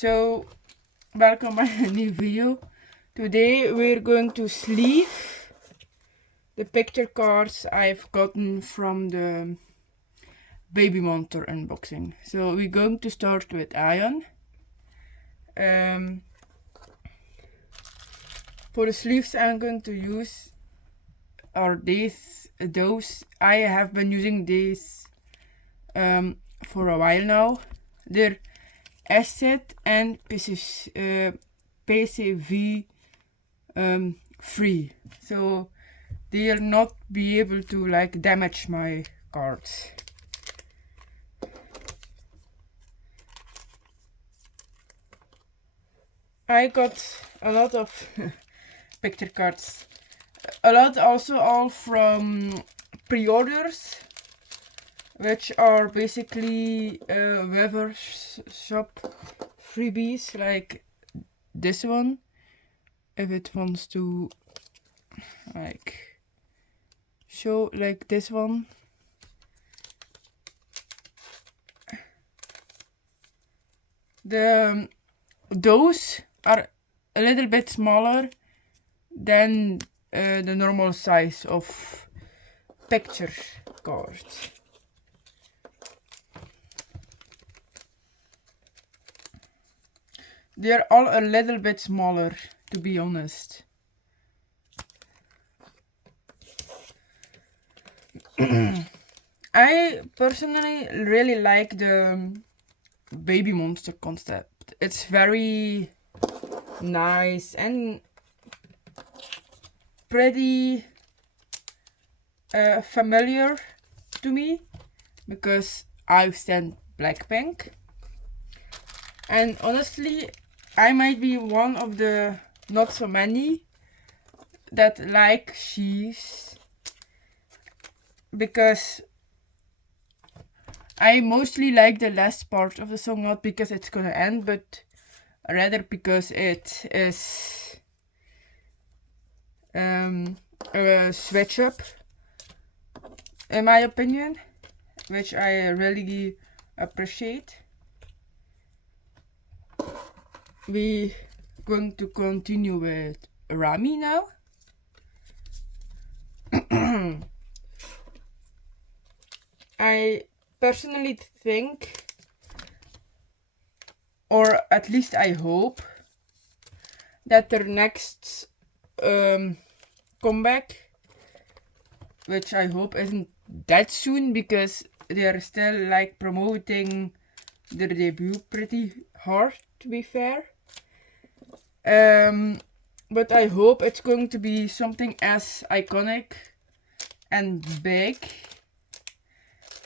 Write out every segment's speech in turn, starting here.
So, welcome back to a new video. Today we're going to sleeve the picture cards I've gotten from the BABYMONSTER unboxing. So we're going to start with Ion. For the sleeves I'm going to use are those. I have been using these for a while now. They're acid and PCV free, so they'll not be able to like damage my cards. I got a lot of picture cards, a lot also all from pre-orders, which are basically Weaver shop freebies, like this one, if it wants to like show, like this one. Those are a little bit smaller than the normal size of picture cards. They're all a little bit smaller, to be honest. I personally really like the BABYMONSTER concept. It's very nice and pretty familiar to me, because I've sent Blackpink. And honestly, I might be one of the not so many that like Sheese, because I mostly like the last part of the song, not because it's gonna end, but rather because it is a switch up, in my opinion, which I really appreciate. We're going to continue with Rami now. I personally think, or at least I hope, that their next comeback, which I hope isn't that soon, because they are still like promoting their debut pretty hard, to be fair. But I hope it's going to be something as iconic and big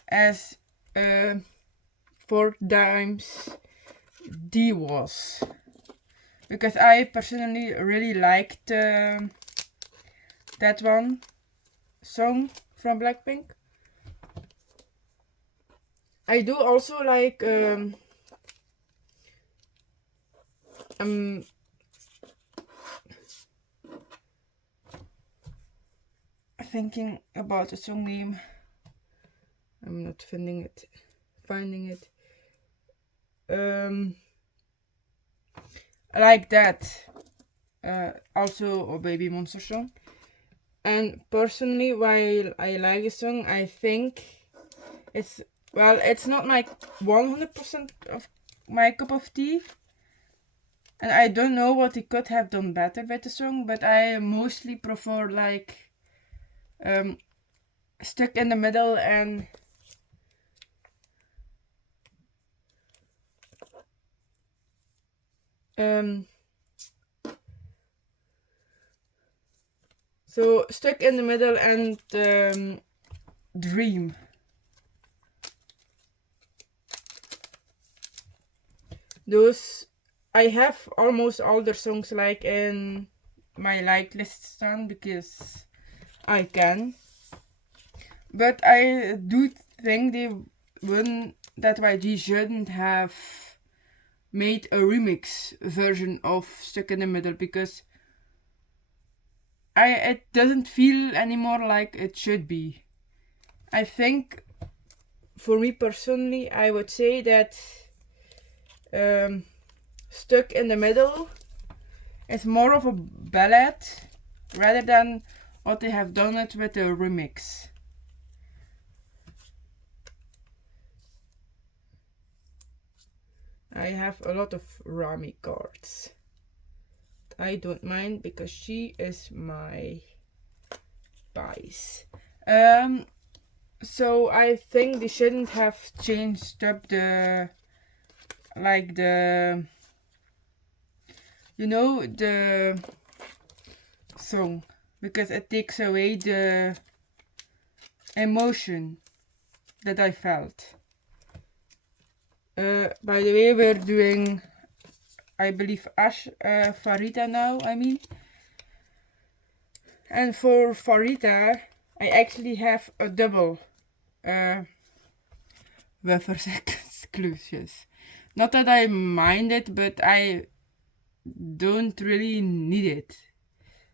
as 4Dimes D was, because I personally really liked that one song from Blackpink. I do also like thinking about a song name. I'm not finding it. I like that. Also a BABYMONSTER song. And personally, while I like a song, I think it's not like 100% of my cup of tea. And I don't know what he could have done better with the song, but I mostly prefer like Stuck in the Middle and so Stuck in the Middle and Dream. Those, I have almost all their songs like in my like list stand, because I can. But I do think that YG shouldn't have made a remix version of Stuck in the Middle, because it doesn't feel anymore like it should be. I think, for me personally, I would say that stuck in the middle. It's more of a ballad rather than what they have done it with the remix. I have a lot of Rami cards. I don't mind because she is my bias. So I think they shouldn't have changed up the, like the, you know, the song, because it takes away the emotion that I felt. By the way, we're doing, I believe, Farida now, I mean. And for Farida, I actually have a double Wafers exclusives. Not that I mind it, but I don't really need it.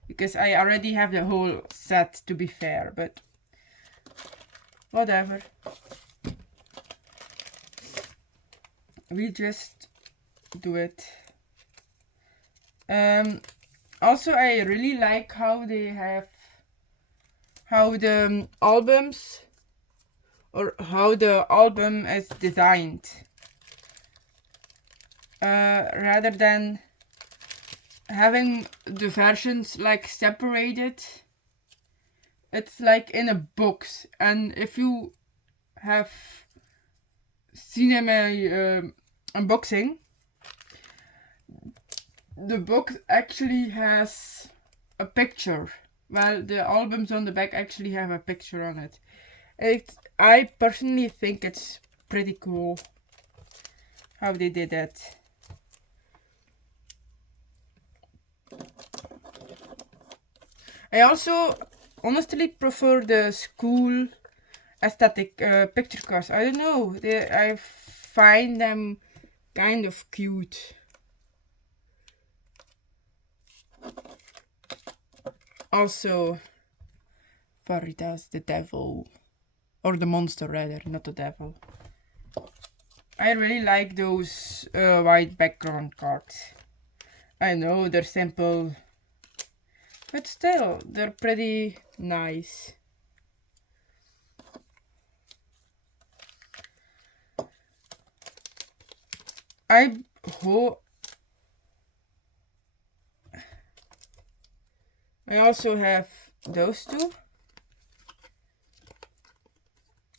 Because I already have the whole set, to be fair, but whatever. We just do it. Also, I really like how they have, how the albums, or how the album is designed. Rather than having the versions like separated, it's like in a box. And if you have seen my unboxing, the box actually has a picture. Well, the albums on the back actually have a picture on it. I personally think it's pretty cool how they did that. I also honestly prefer the school aesthetic picture cards. I don't know, I find them kind of cute. Also, Farida's the devil, or the monster rather, not the devil. I really like those white background cards. I know they're simple, but still, they're pretty nice. I also have those two.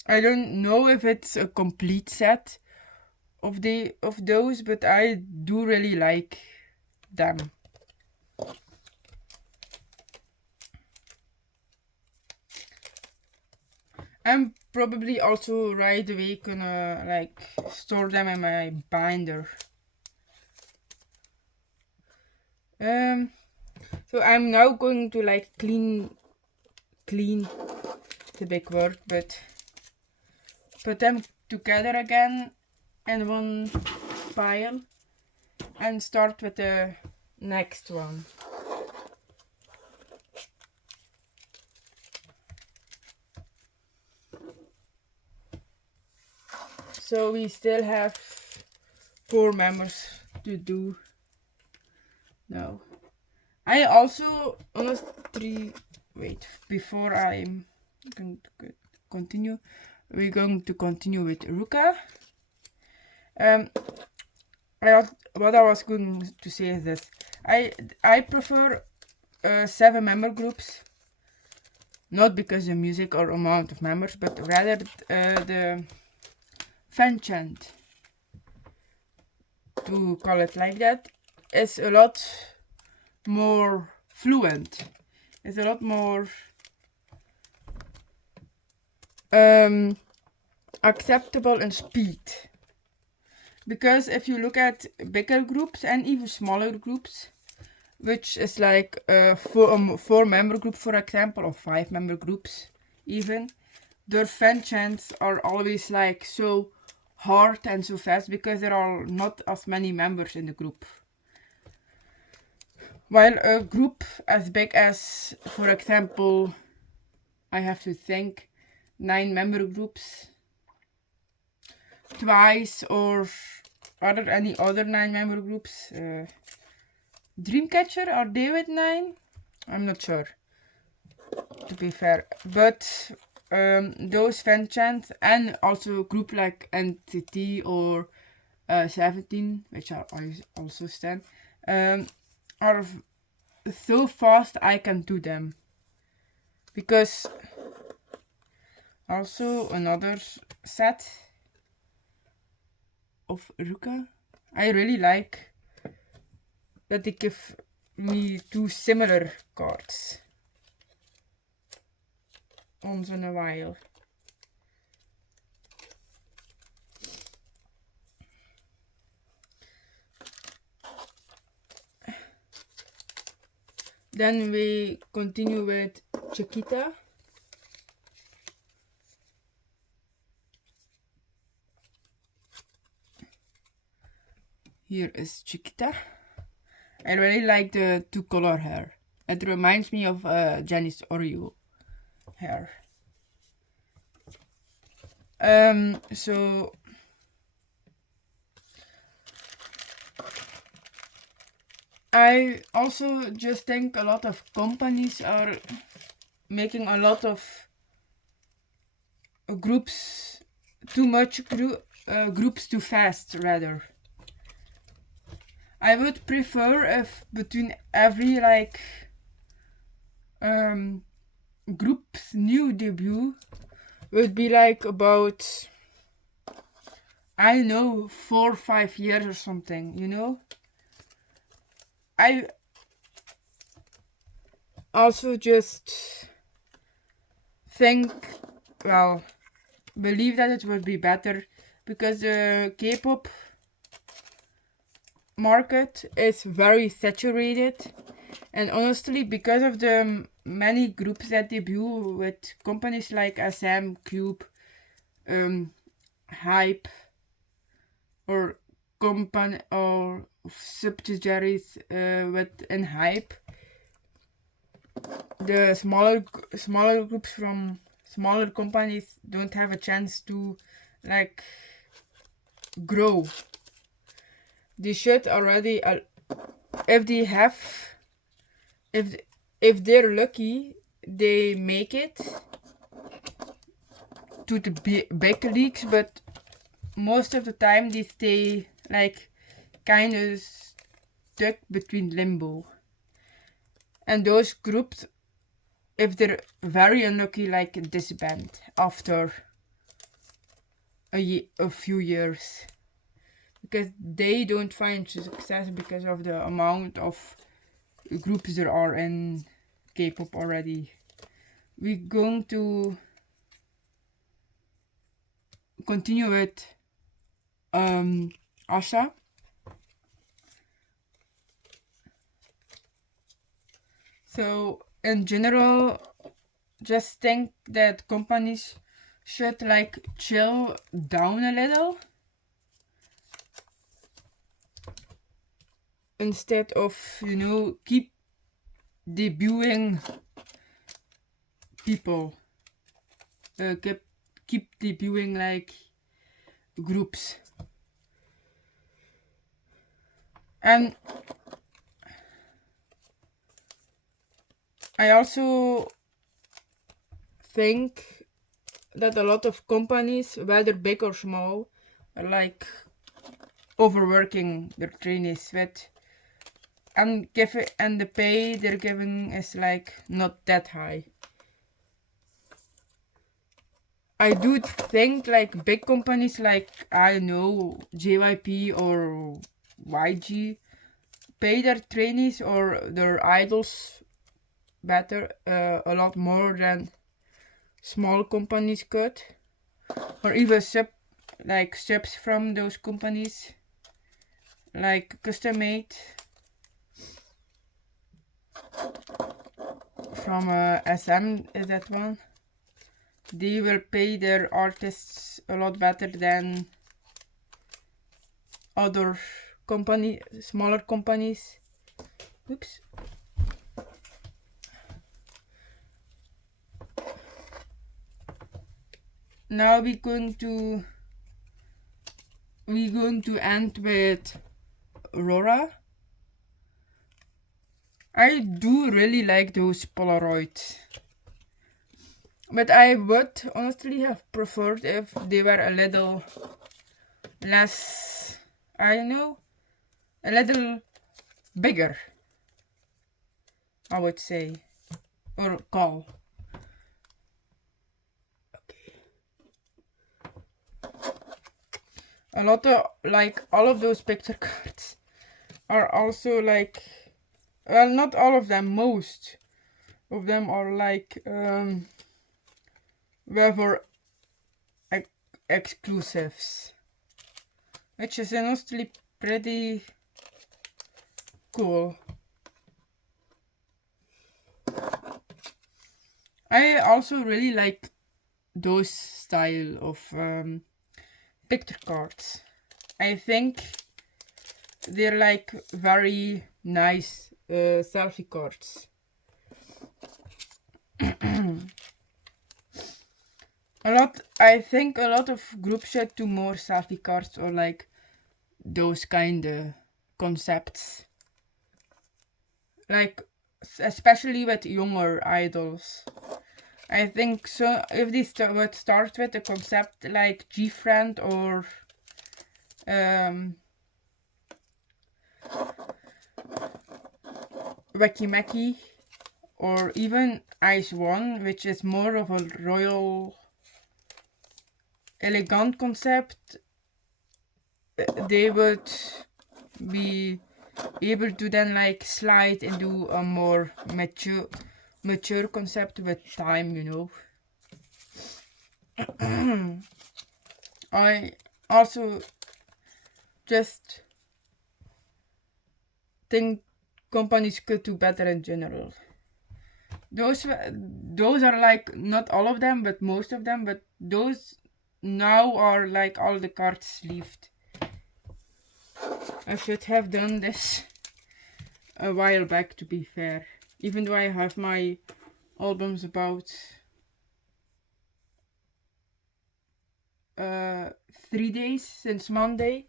I don't know if it's a complete set of those, but I do really like them. I'm probably also right away gonna like store them in my binder. So I'm now going to like clean, it's a big word, but put them together again in one pile and start with the next one. So we still have 4 members to do now. I also honestly, wait, before I'm going to continue, we're going to continue with Ruka. What I was going to say is this. I prefer 7 member groups. Not because the music or amount of members, but rather the fan chant, to call it like that, is a lot more fluent. It's a lot more acceptable in speed. Because if you look at bigger groups and even smaller groups, which is like 4 member group, for example, or 5 member groups even, their fan chants are always like so hard and so fast because there are not as many members in the group. While a group as big as, for example, I have to think, 9 member groups, Twice or are there any other 9-member groups? Dreamcatcher, are they with 9? I'm not sure, to be fair. But those fan chants and also group like NTT or 17, which I also stand, are so fast I can do them. Because also another set of Ruka, I really like that they give me 2 similar cards once in a while. Then we continue with Chiquita. Here is Chiquita. I really like the 2-color hair. It reminds me of Jenny's Oreo hair. So I also just think a lot of companies are making a lot of groups, too much groups too fast, rather. I would prefer if between every like group's new debut would be like about, I don't know, 4 or 5 years or something, you know? I also just think, well, believe that it would be better because the K-pop market is very saturated, and honestly, because of the many groups that debut with companies like SM, Cube, Hype, or company or subsidiaries within Hype, the smaller groups from smaller companies don't have a chance to like grow. They should already, if they have, if they're lucky, they make it to the big leagues, but most of the time they stay like kind of stuck between limbo. And those groups, if they're very unlucky, like disband after a few years, because they don't find success because of the amount of groups there are in K-pop already. We're going to continue with Asha. So in general, just think that companies should like chill down a little instead of, you know, keep debuting people, keep debuting like groups. And I also think that a lot of companies, whether big or small, are like overworking their trainees with, and the pay they're giving is like not that high. I do think like big companies like, I don't know, JYP or YG pay their trainees or their idols better, a lot more than small companies could, or even subs from those companies, like custom made from SM is that one. They will pay their artists a lot better than other smaller companies. Oops. Now we're going to we're going to end with Aurora. I do really like those Polaroids. But I would honestly have preferred if they were a little less, I don't know, a little bigger, I would say, or call. Okay. A lot of, like, all of those picture cards are also like, well, not all of them, most of them are like, were for exclusives, which is honestly pretty cool. I also really like those style of picture cards. I think they're like very nice selfie cards. I think a lot of groups should do more selfie cards or like those kind of concepts. Like, especially with younger idols. I think so. If they would start with a concept like G-Friend or Wacky Macky, or even Ice One, which is more of a royal, elegant concept, they would be able to then like slide into a more mature concept with time, you know. I also just think companies could do better in general. Those are like not all of them, but most of them. But those now are like all the cards sleeved. I should have done this a while back, to be fair. Even though I have my albums about 3 days since Monday.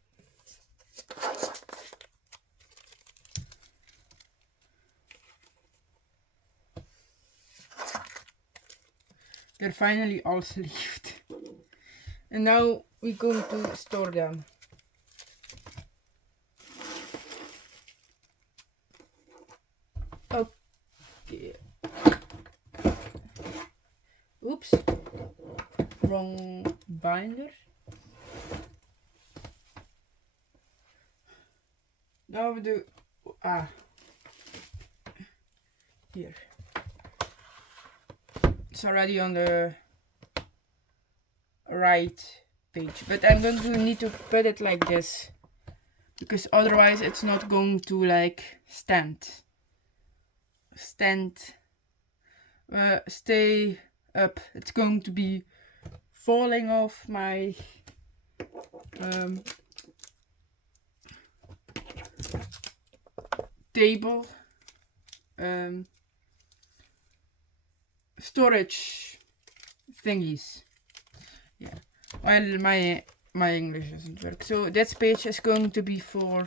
They're finally all sleeved. And now we're going to store them. Okay. Oops. Wrong binder. Now we do... Here. It's already on the right page. But I'm going to need to put it like this. Because otherwise it's not going to like stay up. It's going to be falling off my table storage thingies. Yeah, well, my English doesn't work. So this page is going to be for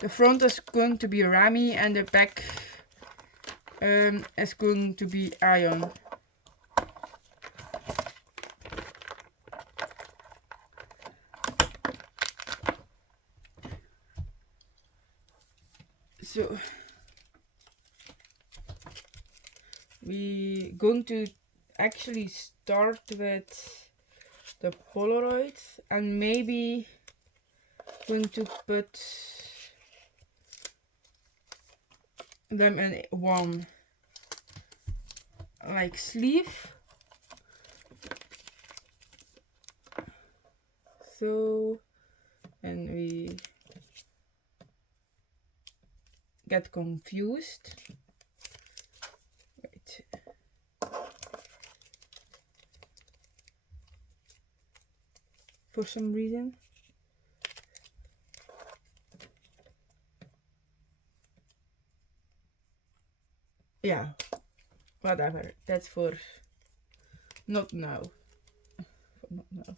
the front is going to be Rami and the back is going to be Ion. So we're going to actually start with the Polaroids and maybe going to put them in one like sleeve. So, and we get confused. Wait. For some reason. Yeah, whatever. That's for not now. For not now.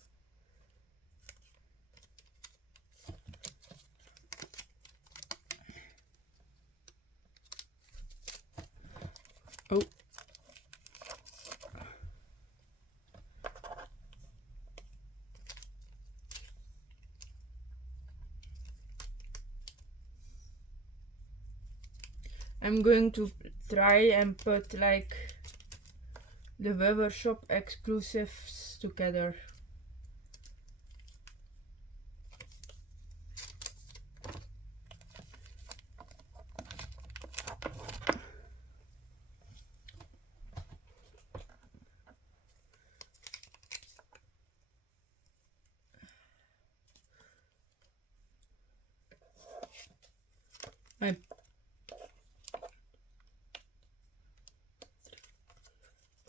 Oh. I'm going to try and put like the Weber Shop exclusives together.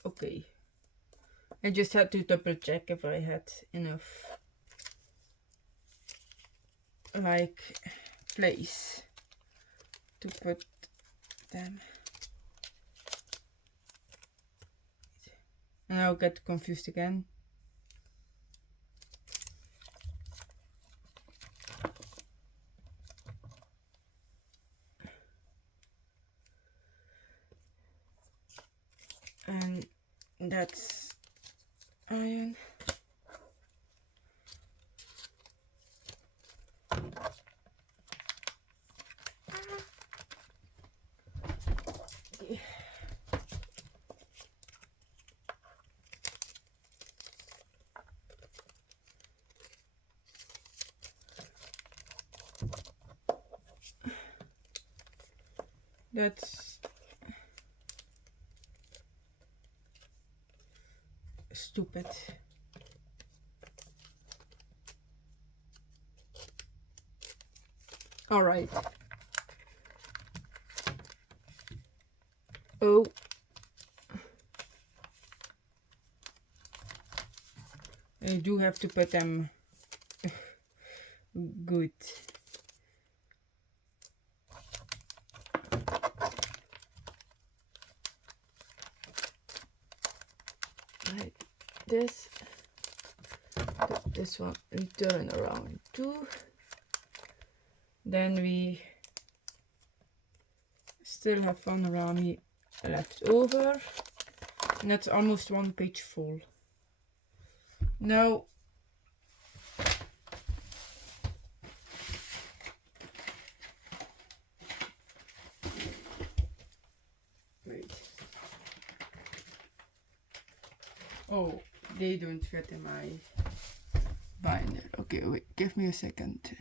Okay. I just had to double check if I had enough like place to put them. And I'll get confused again. And that's iron. That's stupid. All right. Oh. I do have to put them good. Like this. Put this one and turn around too. Then we still have one rami left over. And that's almost one page full. Now wait. Oh, they don't fit in my binder. Okay, wait, give me a second.